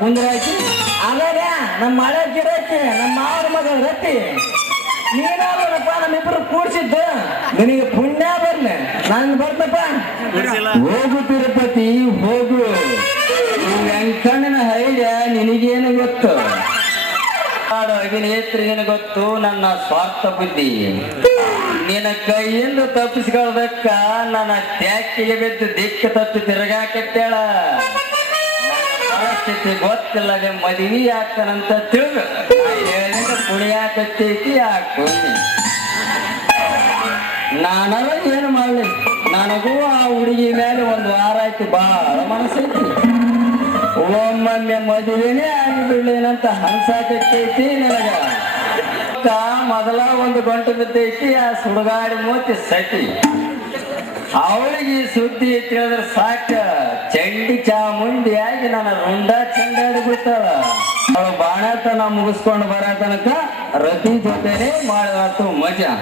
ಕುಂದ್ರಾಕಿ ಆಮೇಲೆ ನಮ್ಮ ಮಳೆ ಗಿರಕ್ಕಿ ನಮ್ಮ ಮಾವನ ಮಗ ರತ್ತಿ. ನೀನಾದ್ರಪ್ಪ ನಮ್ಮಿಬ್ರು ಕೂಡ್ಸಿದ್ದು ನಿನಗೆ ಪುಣ್ಯ ಬರ್ಲಿ ನಾನು ಬರ್ತಪ್ಪ. ಹೋಗು ತಿರುಪತಿ ಹೋಗು. ವೆಂಕಣ್ಣನ ಹೈಡ್ಯ ನಿನಗೇನು ಗೊತ್ತು? ಅಭಿನೇತ್ರಿಗೇನು ಗೊತ್ತು? ನನ್ನ ಸ್ವಾರ್ಥ ಬುದ್ಧಿ. ನಿನ್ನ ಕೈಯಿಂದ ತಪ್ಪಿಸ್ಕೊಳ್ಬೇಕ? ನನ್ನ ತ್ಯಾಕಿಗೆ ಬಿದ್ದು ದಿಕ್ಕ ತಪ್ಪಿ ತಿರುಗಾಕತ್ತೇಳ. ಪರಿಸ್ಥಿತಿ ಗೊತ್ತಿಲ್ಲದೆ ಮದುವೆ ಆಗ್ತಾನಂತ ಕುಣಿಯಾಕತ್ತೈತಿ ಆ ಕುಣಿ ನಾನರ ಏನು ಮಾಡಲಿ? ನನಗೂ ಆ ಹುಡುಗಿ ಮೇಲೆ ಒಂದು ವಾರ ಆಯ್ತು ಬಹಳ ಮನಸ್ಸೈತಿ. ಒಮ್ಮೊಮ್ಮೆ ಮದುವೆನೇ ಆಗಿಬಿಡ್ಲೇನಂತ ಹಂಸಾಕತ್ತೈತಿ ನನಗ. ಮೊದಲ ಒಂದು ಗಂಟು ಬಿದ್ದೈತಿ, ಆ ಸುಡುಗಾಡಿ ಮೂತಿ ಸಟಿ. ಅವಳಿಗೆ ಸುದ್ದಿ ತಿಳಿದ್ರೆ ಸಾಕ. ಚಂಡಿ ಚಾಮುಂಡಿಯಾಗಿ ನನ್ನ ರುಂಡ ಚಂಡಾಡಿ ಬಿಡ್ತಾಳ. ಅವಳು ಬಾಣತನ ಮುಗಿಸ್ಕೊಂಡು ಬರೋ ತನಕ ರತಿ ಜೊತೆನೆ ಮಾಡಿದಾತು ಮಜಾ.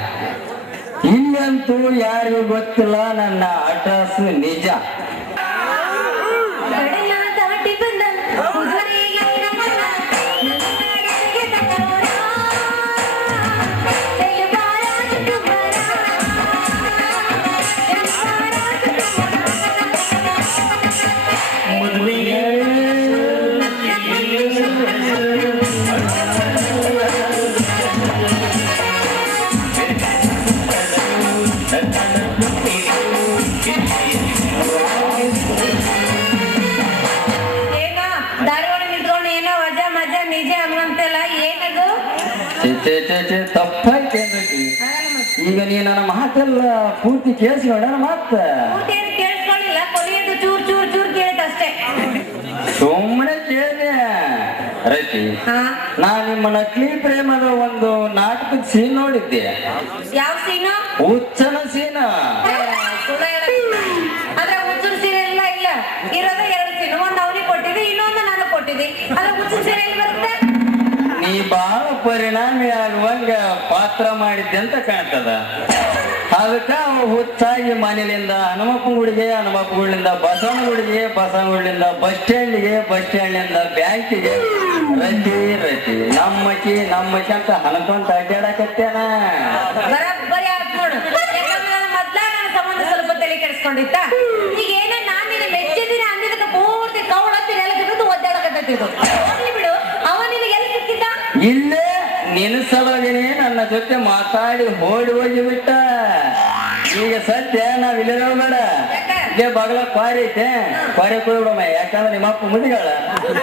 ಇಲ್ಲಂತೂ ಯಾರಿಗೂ ಗೊತ್ತಿಲ್ಲ ನನ್ನ ಅಡ್ರೆಸ್ ನಿಜ. ಛೆ, ತಪ್ಪಾಯ್ತು ಛೆ, ಈಗ ನೀ ನನ್ನ ಮಾತೆಲ್ಲ ಪೂರ್ತಿ ಕೇಳಿಸ್ಕೊಂಡ ಮತ್ತ? ಸುಮ್ಮನೆ ಕೇಳಿದೆ ರೈತಿ ನಾ ನಿಮ್ಮ ನಕಲಿ ಪ್ರೇಮದ ಒಂದು ನಾಟಕದ ಸೀನ್ ನೋಡಿದ್ದೆ. ಯಾವ ಸೀನು ಹುಚ್ಚನ ಸೀನ ಇರೋದೇ ಎರಡು ಸೀನು ಒಂದು ಅವನಿಗೆ ಕೊಟ್ಟಿದ್ದೆ ಇನ್ನೊಂದು ನಾನು ಕೊಟ್ಟಿದ್ದೆ. ಅದ್ರ ಹುಚ್ಚುರ್ ಸೀರೆ ಬರುತ್ತೆ? ಪರಿಣಾಮಿ ಆಗುವಂಗ ಪಾತ್ರ ಮಾಡಿದ್ದೆ ಅಂತ ಕಾಣ್ತದ. ಅದಕ್ಕ ಅವ ಹುಚ್ಚಾಗಿ ಮನೆಯಿಂದ ಹನುಮಪ್ಪನ ಗುಡಿಗೆ ಹನುಮಪ್ಪ ಗುಡಿಯಿಂದ ಬಸವನ ಗುಡಿಗೆ ಬಸವನ ಗುಡಿಯಿಂದ ಬಸ್ ಸ್ಟ್ಯಾಂಡ್ಗೆ ಬಸ್ ಸ್ಟ್ಯಾಂಡಿಂದ ಬ್ಯಾಂಕಿಗೆ ರತಿ ರತಿ ನಮ್ಮಕಿ ನಮ್ಮಕಿ ಅಂತ ಹನ್ಕೊಂತ ಅಡ್ಡಾಡಕತ್ತೇನ ಯಾಕಂದ್ರೆ ನನ್ನ ಕೆಡಿಸ್ಕೊಂಡಿತ್ತ ಈಗ ಏನೋ ನಾನ್ ಅಂದಿದ್ದಕ್ಕೆ ಪೂರ್ತಿ ಕೌಳತ್ತಿ ನೆಲ ಬಿದ್ದು ಒದ್ದಾಡಕತ್ತಿದ್ದು ಬಿಡು. ಅವ ನಿನಗೆ ಎಲ್ಲಿ ಸಿಕ್ಕಿದ್ದ? ಇಲ್ಲೇ ನಿನ್ಸಲಗನೆ ನನ್ನ ಜೊತೆ ಮಾತಾಡಿ ಓಡಿ ಹೋಗಿ ಬಿಟ್ಟ. ಈಗ ಸದ್ಯ ನಾವ್ ಇಲ್ಲಿರೋ ಬೇಡ. ಇಲ್ಲೇ ಬಗಲ ಕ್ವಾರಿ ಐತೆ. ಕ್ವಾರಿ ಕೊಡ್ಬಿಡಮ್ಮ ಯಾಕಂದ್ರೆ ನಿಮ್ಮ ಅಪ್ಪ ಮುದಿಗಳ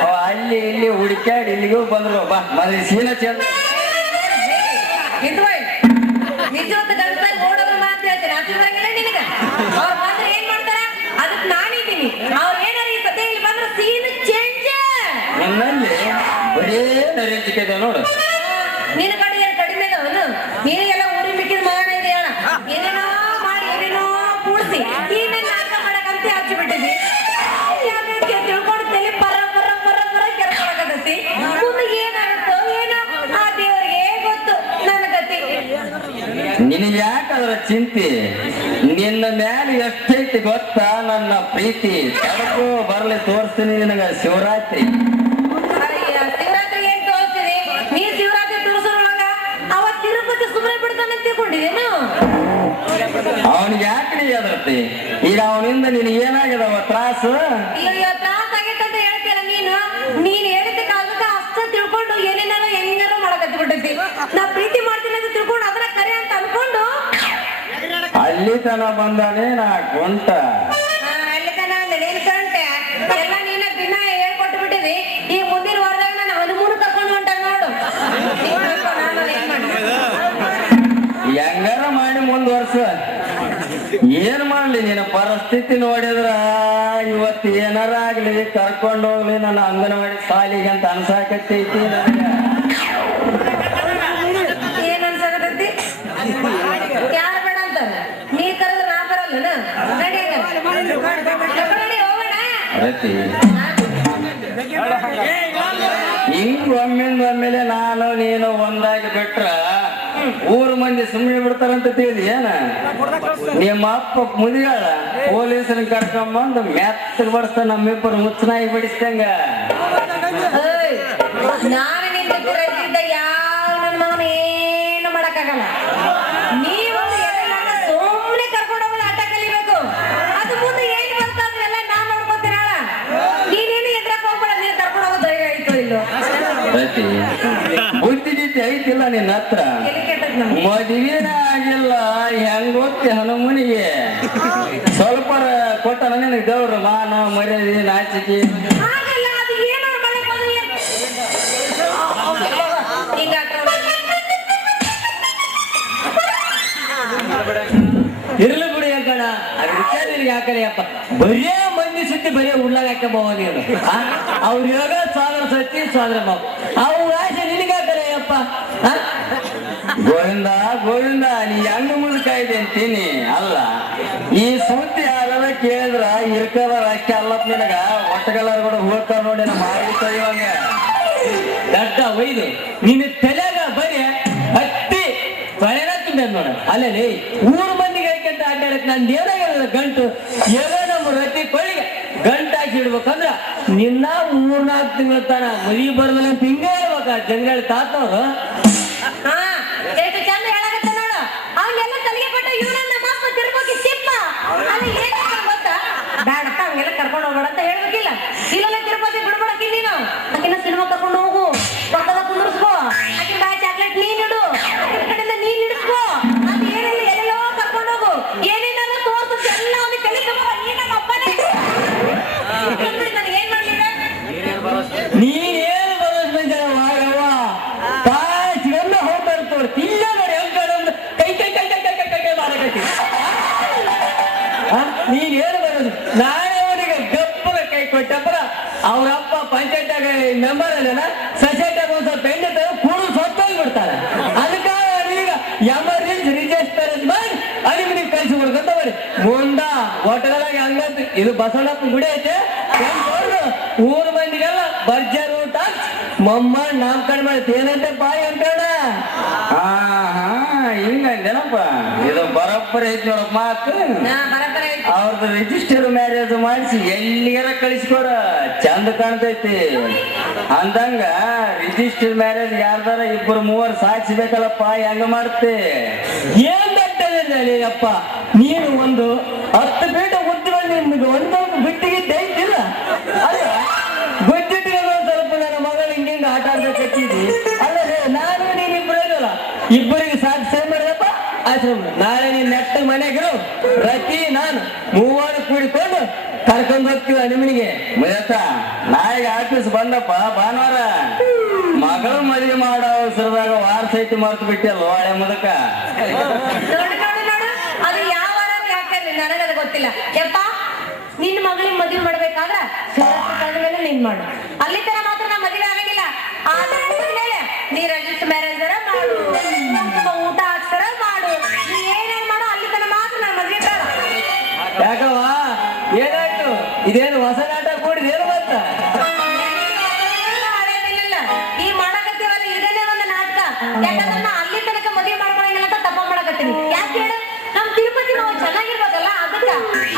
ಅವ ಅಲ್ಲಿ ಇಲ್ಲಿ ಹುಡುಕ್ಯಾಡಿ ಇಲ್ಲಿಗೂ ಬಂದ್ರು. ಬಾ ಮದ್ವೆ ಸೀನ ಚಂದ ನನ್ನಲ್ಲಿ ಬರೇ ನರೇಂದ್ರ ನೋಡು. ನಿನ್ನ ಕಡೆ ಏನು ಕಡಿಮೆ ಅವನು? ನೀನು ಎಲ್ಲ ಊರಿ ಮಿಕ್ಕಿದ ಮಗನ ಇದೆ ಏನೇನೋ ಮಾಡಿ ಏನೇನೋ ಕೂಡಿಸಿ. ನೀನೇ ನಾಟಕ ಮಾಡಕಂತ ಹಚ್ಚಿ ಬಿಟ್ಟಿದ್ವಿ ತಿಳ್ಕೊಂಡು ತಲೆ ಪರ ಪರ ಪರ ಪರ ಕೆರ್ಕೊಳಕತ್ತೈತಿ ಮುಂದೆ ಏನಾಗುತ್ತೋ ಏನೋ ಆ ದೇವರಿಗೆ ಗೊತ್ತು ನನ್ನ ಗತಿ. ನಿನಗೆ ಯಾಕದ್ರ ಚಿಂತೆ? ನಿನ್ನ ಮೇಲೆ ಎಷ್ಟೈತಿ ಗೊತ್ತಾ ನನ್ನ ಪ್ರೀತಿ? ಬರಲಿ ತೋರಿಸ್ತೀನಿ ನಿನಗ ಶಿವರಾತ್ರಿ. ಅವನು ಅವನಿಗೆ ಯಾಕೆ ನೀ ಎದರ್ತಿ ಈಗ ಅವನಿಂದ ನಿನಗೆ ಏನಾಗಿದವ ತ್ರಾಸು? ಅಯ್ಯೋ ತ್ರಾಸ ಆಗೈತೆ ಅಂತ ಹೇಳ್ತೀರ ನೀನು? ನೀನ್ ಹೇಳಿದ ಕಾಲಕ್ಕೆ ಅಷ್ಟ ತಿಳ್ಕೊಂಡು ಏನೇನಾರ ಹೆಂಗಾರ ಮಾಡಕತ್ತಿ ಬಿಟ್ಟೈತಿ ನಾ ಪ್ರೀತಿ ಮಾಡ್ತೀನಿ ಅಂತ ತಿಳ್ಕೊಂಡು ಅದನ್ನ ಕರೆ ಅಂತ ಅನ್ಕೊಂಡು? ಅಲ್ಲಿ ತನ ಬಂದಾನೆ ನಾ ಗುಂಟ. ನಿನ್ನ ಪರಿಸ್ಥಿತಿ ನೋಡಿದ್ರ ಇವತ್ತು ಏನಾರ ಆಗ್ಲಿ ಕರ್ಕೊಂಡು ಹೋಗ್ಲಿ ನನ್ನ ಅಂಗನವಾಡಿ ಸಾಲಿಗೆ ಅಂತ ಅನ್ಸಾಕತ್ತೈತಿ ನನಗ. ಏನ್ ಅನ್ಸಕತ್ತೈತಿ? ಯಾರು ಬೇಡ ಅಂತ? ನೀ ಕರೆದ್ರೆ ನಾ ಬರಲ್ಲ ಹಿಂಗ್ ಒಮ್ಮಿಂದ ನಾನು ನೀನು ಒಂದಾಗಿ ಬಿಟ್ರ ಊರ್ ಮಂದಿ ಸುಮ್ಮನೆ ಬಿಡ್ತಾರಂತ ತಿಳಿದಿ ಏನ? ನಿಮ್ಮ ಅಪ್ಪ ಮುದಿಗಾಳ ಪೊಲೀಸನ ಕರ್ಕೊಂಬಂದು ಮೆತ್ತಗ್ ಬಡಿಸ್ತಾನ ನಮ್ಮಿಬ್ಬರು ಮುಚ್ಚನಾಗಿ ಬಡಿಸ್ದಂಗ. ಏಯ್, ನಾನು ನಿನ್ ಜೊತೆ ಇದ್ದಿದ್ದ ಯಾವ ನನ್ನ ಮಗನ ಏನು ಮಾಡಕ್ಕಾಗಲ್ಲ. ಐತಿಲ್ಲ ನಿನ್ನ ಹತ್ರ? ಮದುವೆ ಆಗಿಲ್ಲ ಹೆಂಗ್ ಗೊತ್ತಿ ಹನುಮನಿಗೆ? ಸ್ವಲ್ಪ ಕೊಟ್ಟ ನನಗೆ ಗೌರವ ಮಾನ ಮರ್ಯಾದೆ ನಾಚಿಕೆ. ಇರ್ಲಿ ಬಿಡಿ ಅಂಕಣ ಅದಕ್ಕೆ ನಿನಗೆ ಯಾಕಡೆಯಪ್ಪ ಬರೇ ಮಂದಿ ಸುತ್ತಿ ಬರೇ ಉಳ್ಳಾಗ ಹಾಕಬವ ನೀನು. ಅವ್ರು ಯೋಗ ಸಾದ್ರ ಸತ್ತಿ ಸಾದ್ರ ಬಾಬು ಅವು ಅಪ್ಪ? ಗೋವಿಂದ ಗೋವಿಂದ, ನೀ ಹೆಣ್ಣು ಮುದುಕ ಅಂತೀನಿ. ಅಲ್ಲ, ಈ ಸುದ್ದಿ ಯಾರ ಕೇಳಿದ್ರ ಇರ್ಕಲ್ಲ ಅಷ್ಟೇ ಅಲ್ಲ ನಿನಗ. ಒಟ್ಟಗಲ್ಲಾರ ಕೂಡ ಹೋಗ್ತಾವ ನೋಡಿ ನಮ್ಮ ಮಾಡಿ ಇವಾಗ ದಡ್ಡ ಒಯ್ದು, ನಿನ್ನ ತಲೆಗ ಬರೀ ಹತ್ತಿ ಬಳೆನ ತುಂಬ ನೋಡ. ಅಲ್ಲೇ ಊರ್ ಮಂದಿಗೆ ಹಾಕಂತ ಅಡ್ಡಾಡಕ್ ನಾನು ಏನಾಗಿಲ್ಲ ಗಂಟು. ಏನೋ ನಮ್ಮ ರತಿ ಕೊಳಿಗೆ ಗಂಟಾಕಿ ಇಡ್ಬೇಕಂದ್ರ ನಿನ್ನ ಮೂರ್ನಾಲ್ಕು ತಿಂಗಳ ತಾನ ಮರಿ ಬರ್ದಲ್ಲ ಹೇಳ್ಬೇಕ ಜಂಗಳ ತಾತವ್ರು? ಹಾ ಎಷ್ಟು ಚಂದ ಹೇಳಕತ್ತ ನೋಡು. ಅವನ್ನೆಲ್ಲ ತಲೆಗೆ ಕೊಟ್ಟ ಇವ್ನ ನಮ್ಮ ಅಪ್ಪ ತಿರ್ಬೋಗಿ ಏನು ಅಲ್ಲಿ ಏನ್ ಗೊತ್ತಾ? ಬೇಡಪ್ಪ ಹಂಗೆಲ್ಲ ಕರ್ಕೊಂಡು ಹೋಗ್ಬೇಡ ಅಂತ ಹೇಳ್ಬೇಕಿಲ್ಲ. ಇಲ್ಲೆಲ್ಲ ತಿರುಪತಿ ಬಿಡ್ಬೇಡಕ್ಕೆ ನೀನು ಆಕಿನ ಸಿನಿಮಾ ಕರ್ಕೊಂಡು ಹೋಗು. ಪಕ್ಕದ ಕುಂದ್ರಿಸ್ಕೋ. ಆಕಿನ ಬಾಯ್ ಚಾಕ್ಲೇಟ್ ನೀನ್ ಇಡು. ಆಕಿನ ಕಡೆಯಿಂದ ನೀನ್ ಇಡಿಸ್ಕೋ ಅದು ಏನಿಲ್ಲ ಎಲ್ಲೆಲ್ಲೋ ಕರ್ಕೊಂಡು ಹೋಗು. ಏನೇನೆಲ್ಲ ತೋರ್ಸು ಎಲ್ಲ ಅವನಿಗೆ ತಲೆ ತುಂಬ ನೀ ನಮ್ಮ ಅಪ್ಪನೇ. ಮೆಂಬರ್ ಅಲ್ಲ ಸೊಸೈಟಿ ಒಂದ್ ಸ್ವಲ್ಪ ಎಣ್ಣೆ ತಗೊಂಡು ಕೂಡು ಸತ್ತೋಗಿ ಬಿಡ್ತಾರೆ. ಅದಕ್ಕ ಈಗ ಎಮರ್ಜೆನ್ಸಿ ರಿಜಿಸ್ಟರ್ ಅಂತ ಮಾಡಿ ಅಲ್ಲಿ ನೀವು ಕಳಿಸಿ ಕೊಡ್ಕೊಂತ ಬರ್ರಿ ಮುಂದ ಹೋಟೆಲಾಗ ಹಂಗಂತ ಇದು ಬಸವಣ್ಣಪ್ಪ ಗುಡಿ ಐತೆ ಊರು ಮಂದಿಗೆಲ್ಲ ಬರ್ಜರ್ ಊಟ ಮಮ್ಮ ನಾಮಕರಣ ಮಾಡುತ್ತೆ ಏನಂತೆ ಬಾಯಿ ಅಂತೇಳ ಹಿಂಗಂದೇನಪ್ಪ ಇದು ಬರೋಬ್ಬರಿ ಐತಿ ನೋಡಪ್ಪ ಮಾತು. ಅವ್ರದ್ದು ರಿಜಿಸ್ಟರ್ ಮ್ಯಾರೇಜ್ ಮಾಡಿಸಿ, ಎಲ್ಲಿಗಾರ ಕಳಿಸ್ಕೊಡ? ಚಂದ ಕಾಣ್ತೈತಿ. ಅಂದಂಗ ರಿಜಿಸ್ಟರ್ ಮ್ಯಾರೇಜ್ ಯಾರ್ದಾರ ಇಬ್ಬರು ಮೂವರು ಸಾಕ್ಷಿ ಬೇಕಲ್ಲಪ್ಪ ಹೆಂಗ ಮಾಡುತ್ತೆ ಏನ್ ದಟ್ಟಪ್ಪ ನೀನು ಒಂದು ಹತ್ತು ಪೀಠ ಉದ್ದ ನಿಮ್ಗೆ ಒಂದೊಂದು ಬಿಟ್ಟಿಗೆ ದೈತಿಲ್ಲ ಒಂದ್ ಸ್ವಲ್ಪ ನನ್ನ ಮಗಳು ಹಿಂಗೆ ಹಿಂಗೆ ಆಟ ಆಡ್ಬೇಕತ್ತಿದ್ದಿ ಅಲ್ಲದೆ ನಾನು ನೀನು ಇಬ್ಬರು ಆಶ್ರಮ ನಾಳೆ ನೀನ್ ನೆಟ್ಟ ಮನೆಗಿರು ಪ್ರತಿ ನಾನು ಮೂವರು ಕೂಡಿಕೊಂಡು ಕರ್ಕೊಂಡು ಹೋಗ್ತೀವ ನಿಮ್ಮನಿಗೆ. ಮುಜತ್ತ ನಾಳೆಗೆ ಆಫೀಸ್ ಬಂದಪ್ಪ ಭಾನುವಾರ. ಮಗಳು ಮದುವೆ ಮಾಡೋ ಅವಸರದಾಗ ವಾರ ಸಹಿತ ಮರ್ತು ಬಿಟ್ಟಿಲ್ಲ ಹಳೆ ಮುದಕ. ಅದು ಯಾವ ನನಗದು ಗೊತ್ತಿಲ್ಲ. ಯಪ್ಪ ನಿನ್ನ ಮಗಳಿಗೆ ಮದುವೆ ಮಾಡ್ಬೇಕಾದ್ರ ಮೇಲೆ ನೀನ್ ಮಾಡು. ಅಲ್ಲಿ ತರ ಮಾತ್ರ ನಾ ಮದುವೆ ಆಗಂಗಿಲ್ಲ. ಆದ್ರೆ ಮೇಲೆ ನೀ ರಿಜಿಸ್ಟರ್ ಮ್ಯಾರೇಜ್ ಮಾಡು.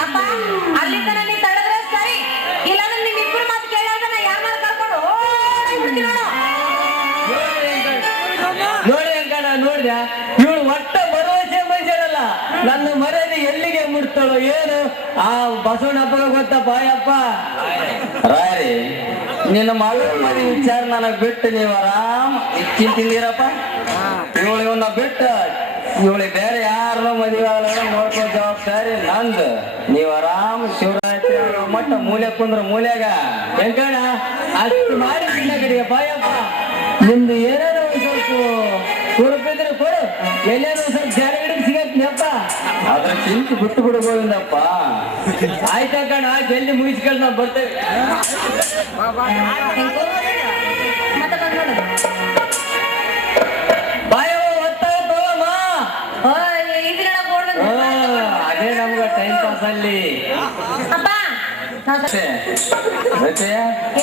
ಅಪ್ಪ ಅಲ್ಲಿಂದ ನೀ ತಡೆದ್ರೆ ಸರಿ. ಇಲ್ಲಾಂದ್ರೆ ನಿಮ್ ಇಬ್ಬರು ಮಾತು ಕೇಳಾಗ ನಾ ಯಾರನ್ನ ಕರ್ಕೊಂಡು ಓಡ್ಬಿಡ್ತೀನಿ ನೋಡು. ನೋಡಿ ಅಂಕಣ ನೋಡ್ದ. ಇವಳು ಒಟ್ಟ ಭರವಸೆ ಮನುಷ್ಯರಲ್ಲ ನನ್ನ ಮರ್ಯಾದೆ ಎಲ್ಲಿಗೆ ಮುಟ್ತಾಳೋ ಏನು? ಆ ಬಸವಣ್ಣ ಹಬ್ಬ ಗೊತ್ತಪ್ಪ ಯಪ್ಪ ರಾರಿ ನಿನ್ನ ಮಗಳ ಮನೆ ವಿಚಾರ ನನಗ್ ಬಿಟ್ಟು ನೀವು ಆರಾಮ್ ಚಿಂತಿದ್ದೀರಪ್ಪ ಇವಳು ಇವನ್ನ ಬಿಟ್ಟು ಇವಳಿಗೆ ಬೇರೆ ಯಾರನ್ನ ಮದುವೆ ಆಗಲ್ಲ ನೋಡ್ಕೋ ಜವಾಬ್ದಾರಿ ನಂದು. ನೀವು ಆರಾಮ್ ಶಿವರಾತ್ರಿ ಮಟ್ಟ ಮೂಲೆ ಕುಂದ್ರ ಮೂಲೆಗ. ಹೆಂಕಣ ಅಷ್ಟು ಮಾಡಿ ಕಡೆಯಪ್ಪ ಬಾಯಪ್ಪ. ನಿಮ್ದು ಏನಾದ್ರು ಒಂದ್ ಸ್ವಲ್ಪ ಕುರುಪಿದ್ರೆ ಕೊಡು. ಎಲ್ಲಾರು ಒಂದ್ ಸ್ವಲ್ಪ ಜಾರಿ ಸಿಗತ್ ಸಿಗತ್ನಪ್ಪ ಅದ್ರ ಚಿಂತೆ ಬಿಟ್ಟು ಬಿಡ್ಬೋದಪ್ಪ ಆಯ್ತು ಆಯ್ತಾ ಕಣ ಜಲ್ದಿ ಮುಗಿಸ್ಕೊಂಡು ನಾವು ಬರ್ತೇವೆ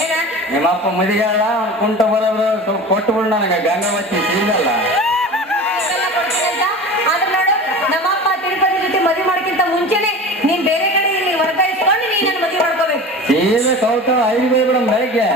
ಏನ ನಿಮ್ಮಪ್ಪ ಮದಿಗಾಲ ಕುಂಟ ಬರೋರು ಸ್ವಲ್ಪ ಕೊಟ್ಬಿಡು ನನಗೆ ಗಂಗಾವತಿ ಸಿಗಲ್ಲ. ಆದ್ರೆ ನಮ್ಮಪ್ಪ ತಿರುಪತಿ ಜೊತೆ ಮದುವೆ ಮಾಡೋಕ್ಕಿಂತ ಮುಂಚೆನೆ ನೀನ್ ಬೇರೆ ಕಡೆ ಇಲ್ಲಿ ವರ್ಗಾಯಿಸ್ಕೊಂಡು ನೀನ್ ಮದುವೆ ಮಾಡ್ಕೋಬೇಕು. ಸೀರೆ ಕೌತ ಐದು ಬೇಡ ಬೆಳಗ್ಗೆ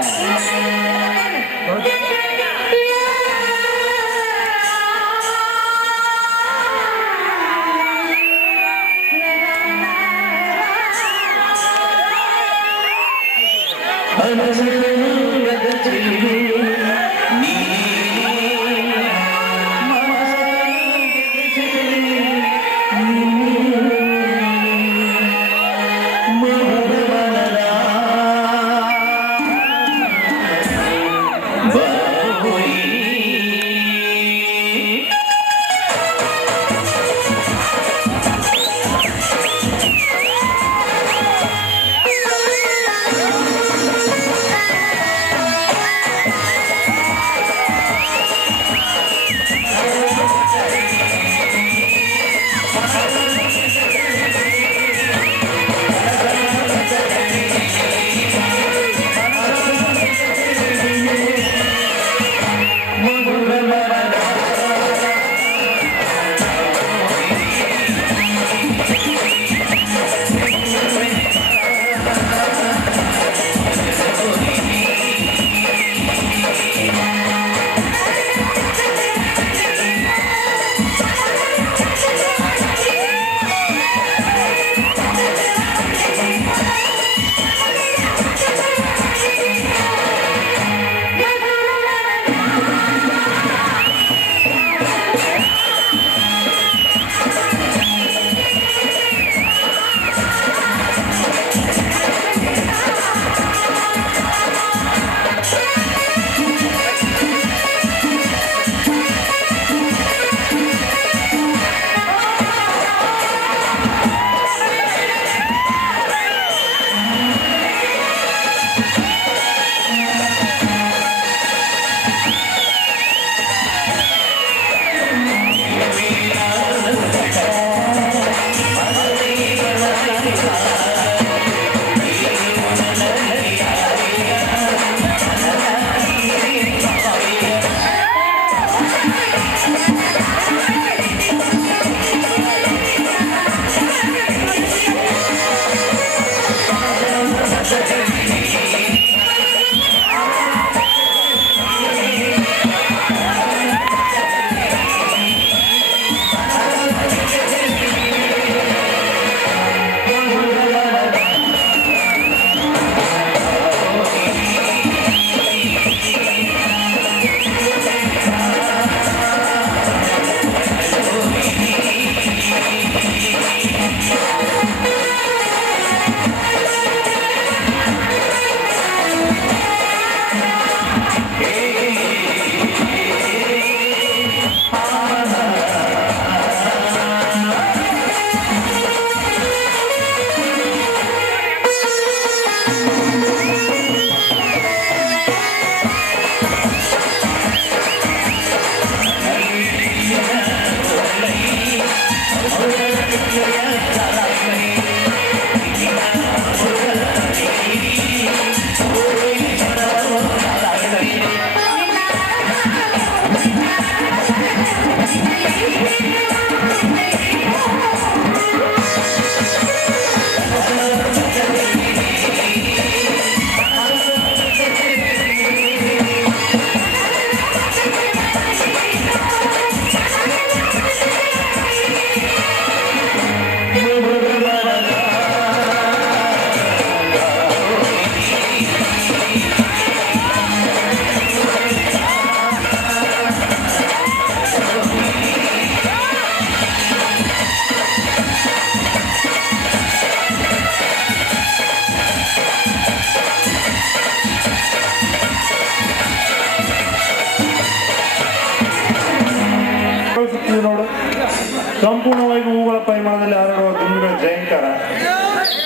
ಸಂಪೂರ್ಣವಾಗಿ ಹೂಗಳ ಪರಿಮಾಣದಲ್ಲಿ ಹರಡುವ ದುಂಬಿಗಳ ಜಯಂಕರ.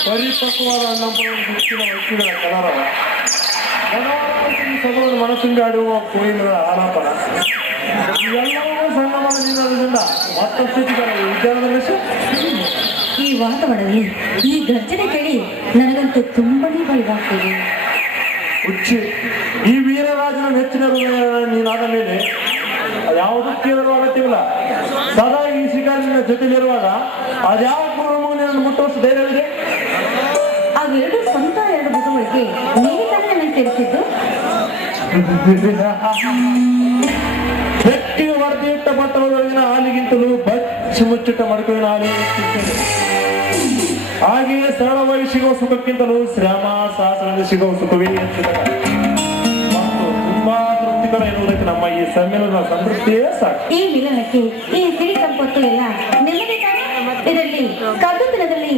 ಪರಿಪಕ್ವವಾದ ಅನ್ನಪೂರ್ಣ ದಿಕ್ಕಿನ ವ್ಯಕ್ತಿಗಳ ಕಲರವ. ಸದವನ್ನು ಮನಸ್ಸಿಂಗಾಡುವ ಕೋಯಿಲುಗಳ ಆಲಾಪನ. ಇವೆಲ್ಲವೂ ಸಂಗಮದಿಂದ ಮತ್ತಷ್ಟು ವಿಚಾರದಲ್ಲಿ ಈ ವಾತಾವರಣದಲ್ಲಿ ಈ ಗರ್ಜನೆ ಕೇಳಿ ನನಗಂತೂ ತುಂಬನೇ ಭಯವಾಗ್ತಿದೆ ಹುಚ್ಚಿ ಈ ವೀರರಾಜನ ನೆಚ್ಚಿನ ಹೃದಯ ನೀನಾದ ಮೇಲೆ ಯಾವುದೂ ಕೇಳಲು ಅಗತ್ಯವಿಲ್ಲ. ಜೊತೆಲಿರುವಾಗ ಅದ್ಯಾವ ಪೂರ್ವ ನಿನ್ನನ್ನು ಮುಟ್ಟುವಷ್ಟು ಧೈರ್ಯವಿದೆ ಅವೆರಡು ಸ್ವಂತ ಎರಡು ಮದುವೆಗೆ ನೀವೇ ತಾನೇ ನನ್ನ ಸೇರಿಸಿದ್ದು ಬೆಕ್ಕಿಗೆ ವರದಿಯಿಟ್ಟ ಪಟ್ಟಣದೊಳಗಿನ ಹಾಲಿಗಿಂತಲೂ ಬಚ್ಚಿ ಮುಚ್ಚಿಟ್ಟ ಮಡಕುವಿನ ಹಾಲಿಗೆ. ಹಾಗೆಯೇ ಸರಳವಾಗಿ ಸಿಗುವ ಸುಖಕ್ಕಿಂತಲೂ ಶ್ರಮ ಸಾಹಸದಿಂದ ಸಿಗುವ ಸುಖವೇ ತುಂಬಾ ತೃಪ್ತಿಕರ ಎನ್ನುವುದಕ್ಕೆ ನಮ್ಮ ಈ ಸಮ್ಮೇಳನ ಸಂತೃಪ್ತಿಯೇ ಸಾಕು. ಈ ಮಿಲನಕ್ಕೆ ಈ ಸಿರಿ ಸಂಪತ್ತು ಎಲ್ಲ ತಾನೇ? ಇದರಲ್ಲಿ ಕದ್ದು ದಿನದಲ್ಲಿ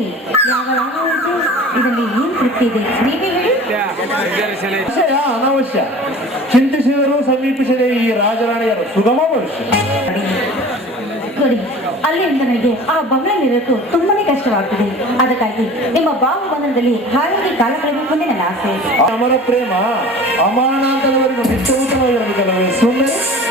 ಯಾವ ಲಾಭ ಉಂಟು ಇದರಲ್ಲಿ ಏನ್ ತೃಪ್ತಿ ಇದೆ? ನೀವೇ ಹೇಳಿ. ವಿಷಯ ಅನವಶ್ಯ. ಚಿಂತಿಸಿದರೂ ಸಮೀಪಿಸದೆ ಈ ರಾಜರಾಣಿಯರ ಸುಗಮ ಭವಿಷ್ಯ. ನೋಡಿ ಅಲ್ಲಿಂದ ನನಗೆ ಆ ಬಂಗ್ಲೆಯಲ್ಲಿರೋದು ತುಂಬಾನೇ ಕಷ್ಟವಾಗ್ತದೆ. ಅದಕ್ಕಾಗಿ ನಿಮ್ಮ ಬಾಹು ಬಂಧನದಲ್ಲಿ ಹಾಗಾಗಿ ಕಾಲ ಕಳೆದುಕೊಂಡೇ ನನ್ನ ಆಸೆ. ಅಮರ ಪ್ರೇಮ のヘちドボタンがあるからね。そんな